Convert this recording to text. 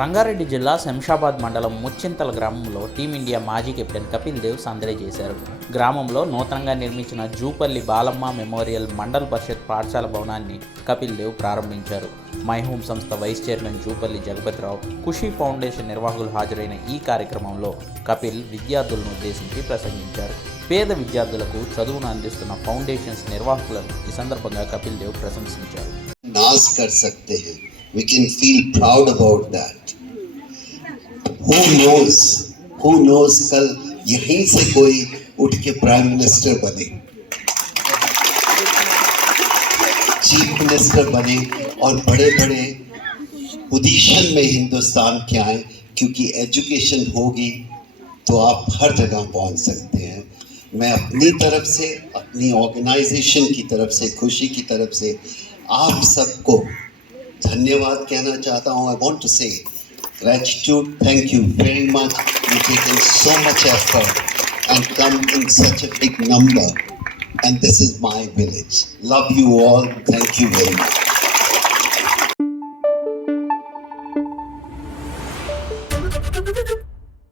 రంగారెడ్డి జిల్లా శంషాబాద్ మండలం ముచ్చింతల గ్రామంలో టీమిండియా మాజీ కెప్టెన్ కపిల్ దేవ్ సందడి చేశారు. గ్రామంలో నూతనంగా నిర్మించిన జూపల్లి బాలమ్మ మెమోరియల్ మండల్ పరిషత్ పాఠశాల భవనాన్ని కపిల్ దేవ్ ప్రారంభించారు. మై హోమ్ సంస్థ వైస్ చైర్మన్ జూపల్లి జగపతిరావు, ఖుషీ ఫౌండేషన్ నిర్వాహకులు హాజరైన ఈ కార్యక్రమంలో కపిల్ విద్యార్థులను ఉద్దేశించి ప్రసంగించారు. పేద విద్యార్థులకు చదువును అందిస్తున్న ఫౌండేషన్స్ నిర్వాహకులను ఈ సందర్భంగా కపిల్ దేవ్ ప్రశంసించారు. We can feel proud about that. Who knows कल यहीं से कोई उठ के प्राइम मिनिस्टर बने, चीफ मिनिस्टर बने और बड़े बड़े पोजीशन में हिंदुस्तान के आए, क्योंकि एजुकेशन होगी तो आप हर जगह पहुंच सकते हैं. मैं अपनी तरफ से, अपनी ऑर्गेनाइजेशन की तरफ से, खुशी की तरफ से आप सबको धन्यवाद कहना चाहता हूँ. I want to say gratitude, thank you very much. You've taken so much effort and come in such a big number, and this is my village. Love you all. Thank you very much.